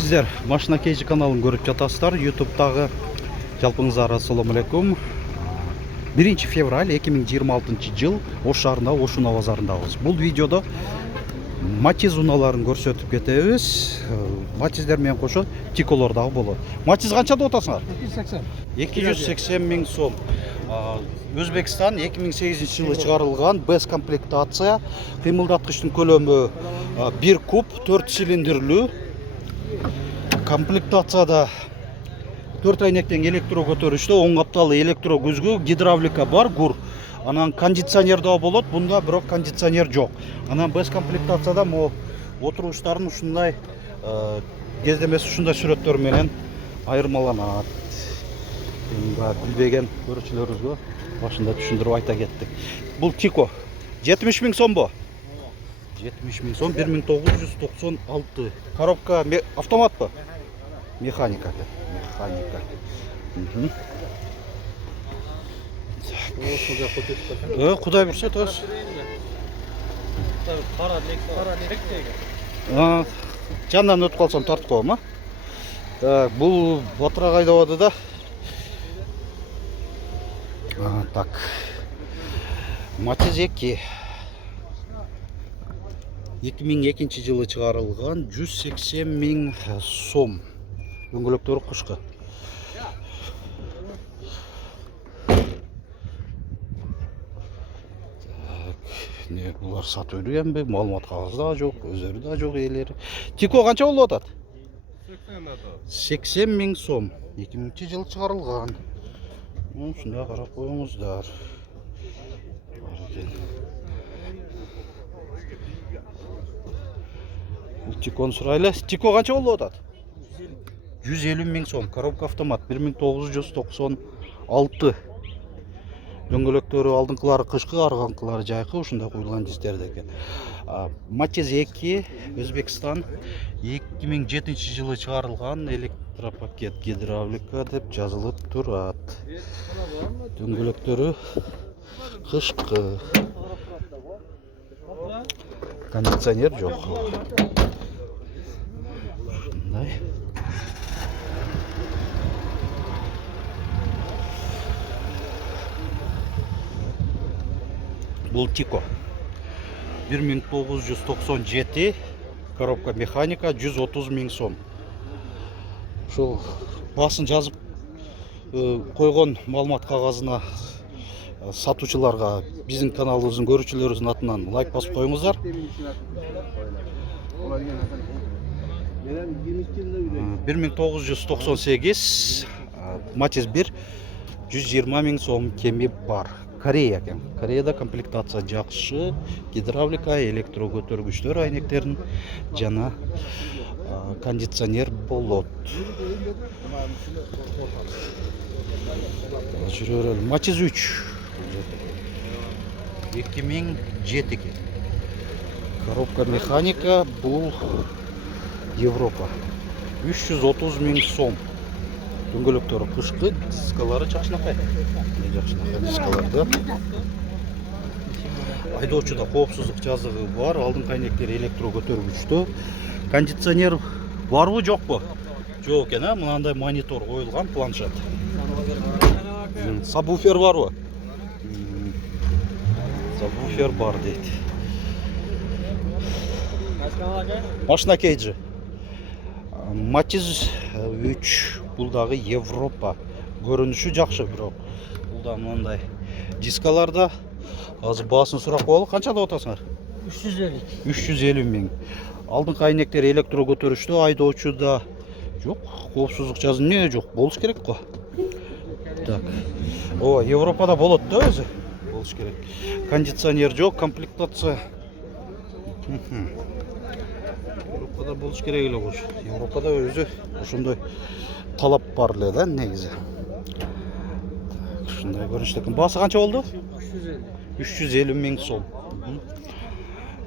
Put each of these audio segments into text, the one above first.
Сіздер машина кейжі каналын көріп жатасыздар. YouTube'дағы жалпыңыздар ассаламу алейкум. 1 февраль 2026 жыл Ош шаарында Ош унаа базарындабыз. Бұл видеода Матиз унааларын көрсөтүп кетебиз. Матиздер менен кошо Тиколор дагы болот. Матиз канчада отасыңар? 280 миң сом. Өзбекстан 2008 жылы чыгарылган Б комплектация. Кыймылдаткычтын көлөмү 1 куб, 4 цилиндрлүү. Комплектацияда 4 айнектен электро көтөрүштө, оң капталы электро күзгү, гидравлика бар, гур. Анан кондиционер да болот, бунда бирок кондиционер жок. Анан Б комплектацияда мо отуруштардын ушундай кездемеси ушундай сүрөттөр менен айырмаланат. Билбеген көрүүчүлөрүбүзгө башында түшүндүрүп айта кеттик. Бул Тико 70 миң сомбу? 70 миң сом, 1996. Коробка автоматпы? Механика. Кудай бурса тоз. Жандан өтүп калсам тартып коем, Так, бул батыра кайдабады да. Так. Матиз 2. 2002 жылы чыгарылган 180 миң сом. Дөңгөлөктөрү кышкы. Не булар сатып жүргөнбү? Маалымат кагазы да жок, өздөрү да жок ээлери. Тико канча болуп атат? 80 миң сом. 2000 жылы чыгарылган. Ушундай карап коюңуздар. Тикону сурайлы. Тико канча болуп атат? 150 миң сом. Коробка автомат 1996. Дөңгөлөктөрү алдыңкылары кышкы, арканкылары жайкы, ушундай куюлган дистерде экен. Матиз 2, Өзбекстан 2007 жылы чыгарылган, электропакет, гидравлика деп жазылып турат. Дөңгөлөктөрү кышкы. Кондиционер жок. Ушундай. Бул Тико 1997, коробка механика 130 миң сом. Ушул басын жазып койгон маалымат кагазына сатуучуларга биздин каналыбыздын көрүүчүлөрүбүздүн атынан лайк басып коюңуздар. 1998 Матиз 1 120 миң сом кеми бар. Корея экен. Кореяда комплектация жакшы, гидравлика, электро көтөргүчтөр айнектерин жана кондиционер болот. Жүрөлү. Матиз 3 2007. Коробка механика, бул Европа. 330 миң сом. Дөңгөлөктөрү кышкы, дискалары жакшынакай. Жакшынакай дискаларды. Айдоочуда коопсуздук жазыгы бар, алдыңкы айнектери электро көтөргүчтө. Кондиционер барбы, жокпу? Жок экен, мынандай монитор коюлган, планшет. Сабвуфер барбы? Сабвуфер бар дейт. Машина кейджи. Матиз 3, бул дагы Европа. Көрүнүшү жакшы, бирок бул да мындай дискаларда азыр баасын сурап коелу. Канчада отасыңар? 350 миң. Алдыңкы айнектер электро көтөрүштө, айдоочуда жок, коопсуздук жазы эмне жок, болуш керек го. Так. Европада болот да өзү. Болуш керек. Кондиционер жок, комплектация. Европада болуш керек эле кош. Европада өзү ошондой талап бар эле да негизи. Ушундай көрүнүштө экен. Баасы канча болду? 350 миң сом.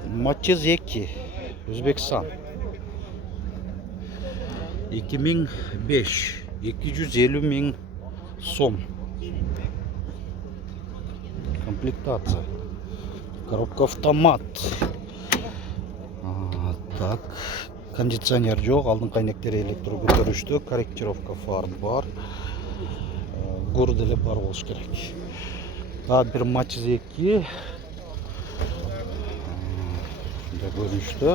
Матиз 2, Өзбекстан 2005, 250 миң сом. Комплектация. Коробка автомат. Так. кондиционер жоқ, алдыңғы айнектері электро көтөрүштүү, корректировка фар бар, гур деле бар болуш керек. Бир Matiz 2 көрүнүштө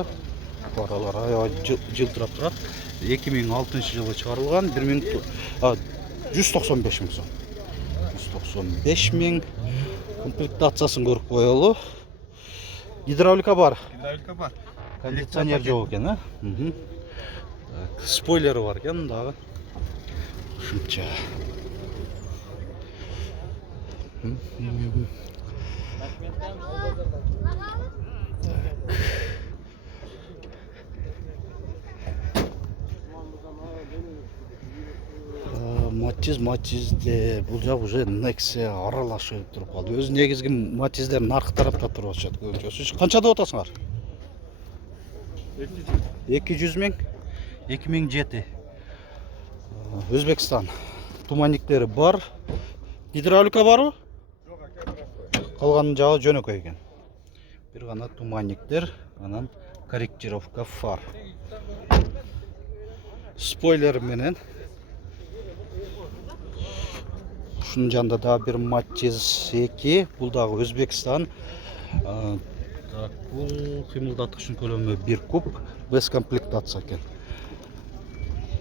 фаралар аябай жылтырап турат. 2006 жылы чыгарылган, 195 миң сом. 195 миң. Комплектациясын көрүп коелу. Гидравлика бар. Гидравлика бар. Кондиционер жоқ екен, спойлері бар екен дағы. Шынча. Matiz'de бұл жақ уже Nexia аралашып тұрып қалды. Өзі негізгі Matiz'дер нарқы тарапта тұрып жатады. Қаншада отасыңар? 200 миң? 2007. Өзбекстан. Туманниктері бар. Гидравлика бару? Қалғанын жағы жөнөкөй екен. Бір ғана туманниктер, анан корректировка фар. Спойлер менен. Шунun жанында да bir Matiz 2, бұл дағы Өзбекстан. Бұл қимылдатқышын көлемі 1 куб, без комплектация екен.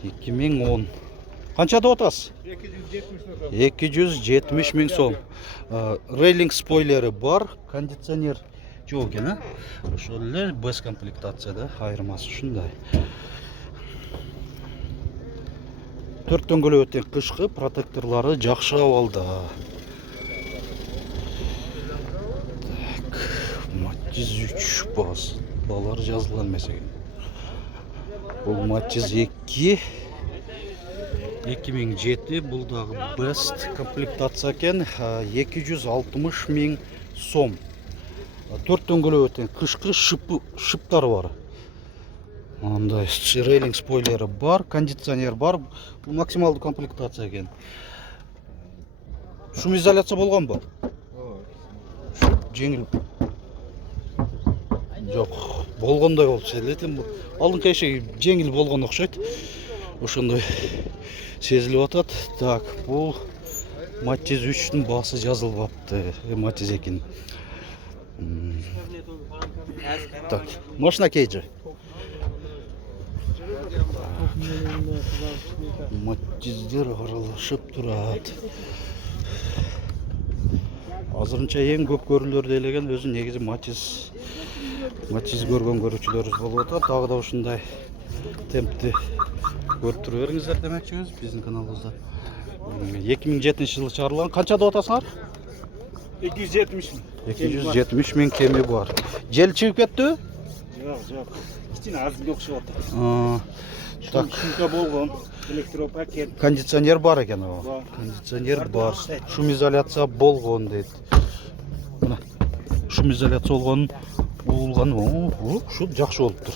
2010. Қаншада отас? 270 миң сом. Рейлинг спойлері бар, кондиционер жоқ екен. Шөлі без комплектацияда айырмасы шындай. 4 дөңгөлөктен кышкы протекторлары жакшы абалда. Matiz 3 баз. Балар жазылган эмес экен. Бул Matiz 2 2007, бул дагы best комплектация екен, 260 миң сом. 4 дөңгөлөктен кышкы шыптары бар. Андай рейлинг спойлері бар, кондиционер бар. Бұл максималды комплектация екен. Шум изоляция болған ба? Жеңіл. Жоқ, болғандай болып сезілетін. Алдың кайшы жеңіл болған оқшайды. Ошондай сезіліп атат. Так, бұл Matiz 3-тің басы жазылбапты. Matiz 2-nin. Так, машина кейджі. Matiz'ler aralashib turadi. Азырынча ең көп көрүлөрдү элеген өзү негизи Matiz көргөн көрүүчүлөрүбүз болуп атат. Дагы да ушундай темпти көрүп тура бериңиздер демекчибиз биздин каналыбызда. 2007 жылы чыгарылган. Канчада отасыңар? 270 миң. 270 миң кеми бар. Жел чыгып кеттиби? Жок. Кичине аз окшоп атат. Так, шумка болгон, электропакет. Кондиционер бар екен о. Кондиционер бар. Шум изоляция болгон дейт. Мына шум изоляция болгон, болгон. Ушу жакшы болуптур.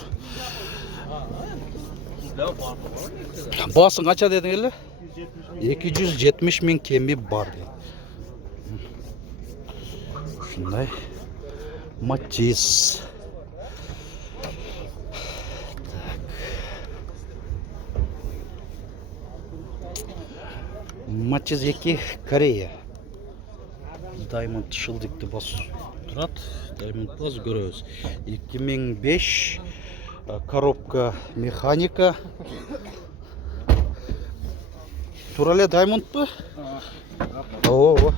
Басың канча дедиң эле? 270 миң кеми бар дейт. Ушундай Matiz. Matiz 2 Корея. Diamond шылдыкты басып турат. Diamond бас көрөбүз. 2005 коробка механика. Тура эле Diamond бу? Ооба.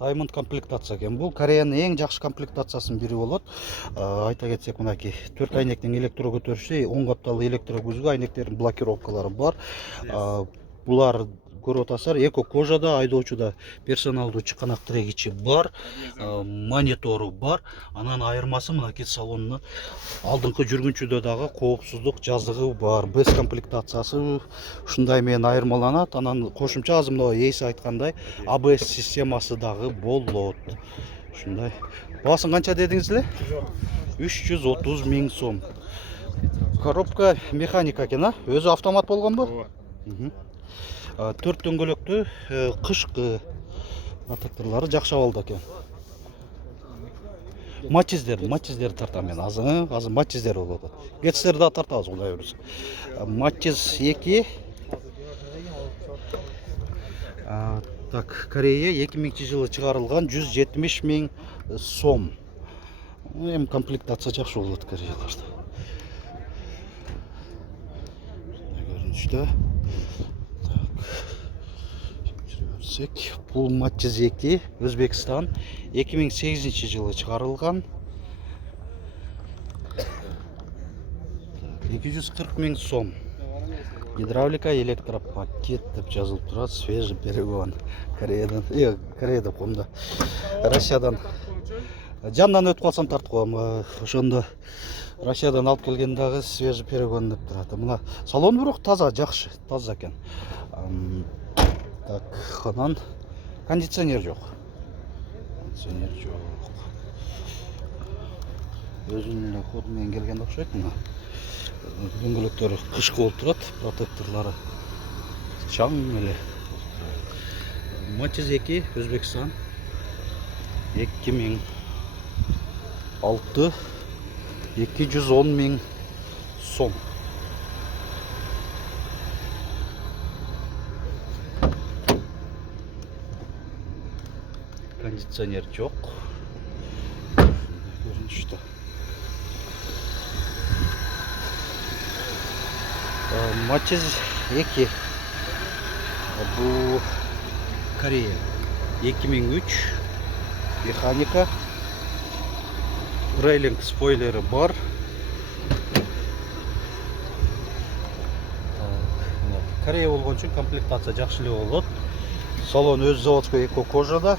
Diamond комплектация экен. Бул Кореянын эң жакшы комплектациясынын бири болот. Айта кетсек, мынакей 4 айнектин электро көтөрүшү, 10 капталуу электро күзгү, айнектердин блокировкалары бар. Булар көрүп атасыздар, эко кожада, айдоочуда персоналдуу чыканак тирегичи бар, монитору бар. Анан айырмасы мынакей салонунун алдыңкы жүргүнчүдө дагы коопсуздук жазыгы бар. Без комплектациясы ушундай менен айырмаланат. Анан кошумча азыр мына эйси айткандай ABS системасы дагы болот. Ушундай. Басын канча дедиңиз эле? 330 миң сом. Коробка механика экен, өзү автомат болгонбу? 4 дөңгөлөктүү кышкы протекторлору жакшы абалда экен. матчиздер тартам мен азыр матчиздер болуп атат. Кетсер да тартабыз Кудай буюрса. Матчиз 2. Так, Корея 2000-жылы чыгарылган 170 000 сом. Эми комплектация жакшы болот Кореяларда. Görünüşte. Бул матчиз 2 Өзбекстан 2008-жылы чыгарылган 240 000 сом. Гидравлика, электропакет деп жазылып турат, свежий перегон. Кореяда комда. Россиядан жандан өтүп калсам тартып коем. Ошондо Россиядан алып келген дагы свежий перегон деп турат. Мына салон бирок таза, жакшы, таза экен. Так, анан кондиционер жок. Өзүнүн эле коду менен келген окшойт мына. Дөңгөлөктөрү кышкы болуп турат, протекторлору чаң эле. Матчиз 2 Өзбекстан 2006 210 000 сом. Кондиционер жок. Görünüşte. Матчиз 2. Bu Корея 2003 механика. Рейлинг спойлері бар. Корея болгон үчүн комплектация жакшы эле болот. Салон өз заводской эко кожада.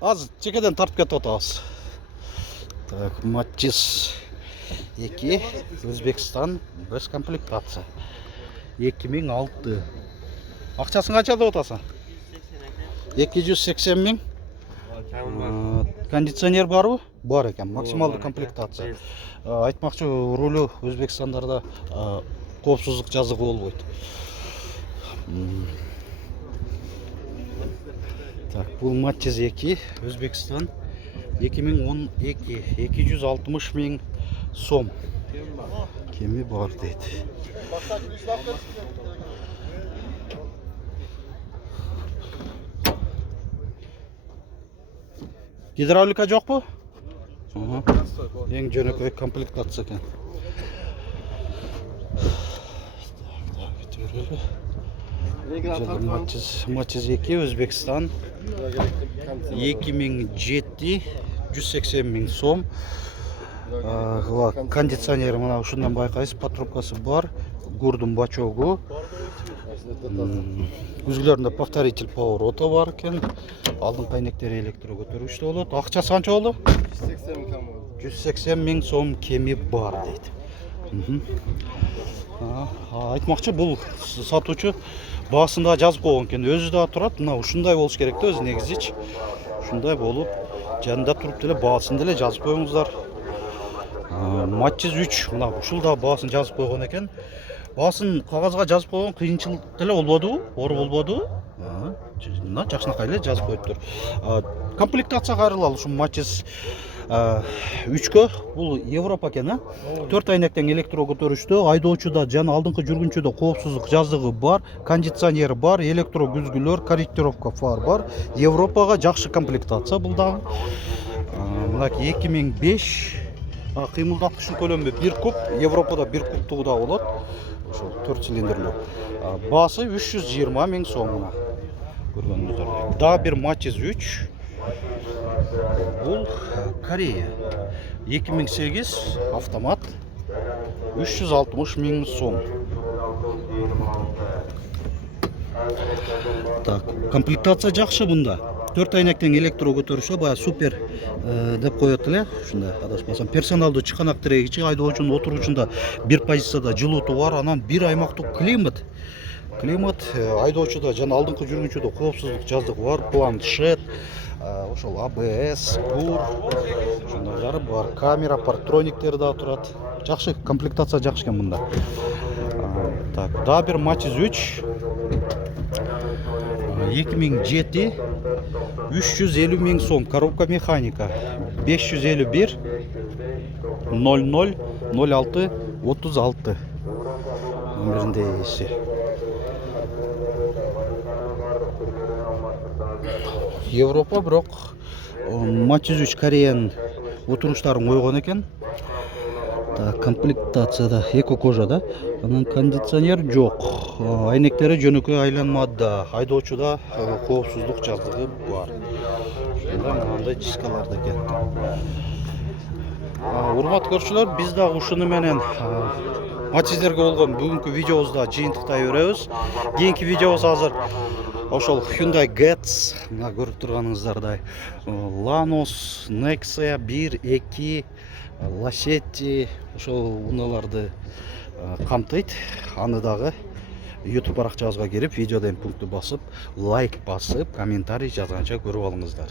Аз чекеден тартып кетип атабыз. Так, матчиз 2 Өзбекстан без комплектация 2006. Акчасын канча деп атасың? 280 000. Кондиционер барбы? Бар экен. Максималдуу комплектация. Айтмакчы, рулю Өзбекстандарда коопсуздук жазыгы болбойт. Так, бул матчиз 2 Өзбекстан 2012 260 000 сом. Кеми бар дейт. Гидравлика жокпу? Эң жөнөкөй комплектация экен. Матчиз 2 Өзбекстан 2007 180 000 сом. Кондиционер мына ушундан байкайсыз, патрубкасы бар, гурдун бачогу. Күзгүлөрүндө повторитель поворота бар экен. Алдыңкы айнектери электро көтөргүчтүү болот. Акчасы канча болду? 180 000 сом кеми бар дейт. Айтмакчы, бул сатуучу баасында жазып койгон экен. Өзү да турат, мына ушундай болуш керек да, өзү негизичи. Ушундай болуп, жанында туруп деле баасын деле жазып коюңуздар. Матчиз 3, мына ушул да баасын жазып койгон экен. Баасын кагазга жазып койгон кыйынчылык деле болбодубу? Оор болбодубу? Мына жакшынакай эле жазып коюптур. Комплектация кайрылалы ушу матчиз 3кө. Бул Европа экен, 4 айнектен электро көтөрүштүү, айдоочуда жана алдыңкы жүргүнчүдө коопсуздук жазыгы бар, кондиционер бар, электро күзгүлөр, корректировка фар бар. Европага жакшы комплектация бул дагы. Мына 2005 кыймылдаткычтын көлөмү 1 куб, Европада 1 кубтугу да болот. Ошол 4 цилиндрлүү. Баасы 320 000 сом мына. Көргөнүңүздөр. Дагы бир матчиз 3. Бул Корея 2008 автомат 360 000 сом. Так, комплектация жакшы бунда. 4 айнектен электро көтөрүшө бая супер деп коет эле. Ушундай адашпасам персоналдуу чыканак тирегичи, айдоочунун отуручунда бир позицияда жылууту бар, анан бир аймактуу климат. Айдоочуда жана алдыңкы жүргүнчүдө коопсуздук жазыгы бар, планшет, ошол ABS, бур, ошондойлору бар. Камера, партрониктер да турат. Жакшы, комплектация жакшы экен мында. Так, дагы бир Matiz 3. 2007 350 миң сом, коробка механика. 551 00 06 36 номеринде ээси. Европа, бирок Matiz 3 Кореян отуруштарын койгон экен. Так, комплектацияда эко кожа да. Анан кондиционер жок. Айнектери жөнөкөй айланмада. Айдоочуда коопсуздук жаздыгы бар. Мындай дискалар да экен. Урматтуу көрүүчүлөр, биз дагы ушуну менен Matiz'lerге болгон бүгүнкү видеобузда жыйынтыктай беребиз. Кийинки видеобуз азыр ошол Hyundai Getz, мына көрүп турганыңыздардай, Lanos, Nexia 1, 2, Lacetti, ошол унааларды камтыйт. Аны дагы YouTube баракчабызга кирип, видеодон пункту басып, лайк басып, комментарий жазганча көрүп алыңыздар.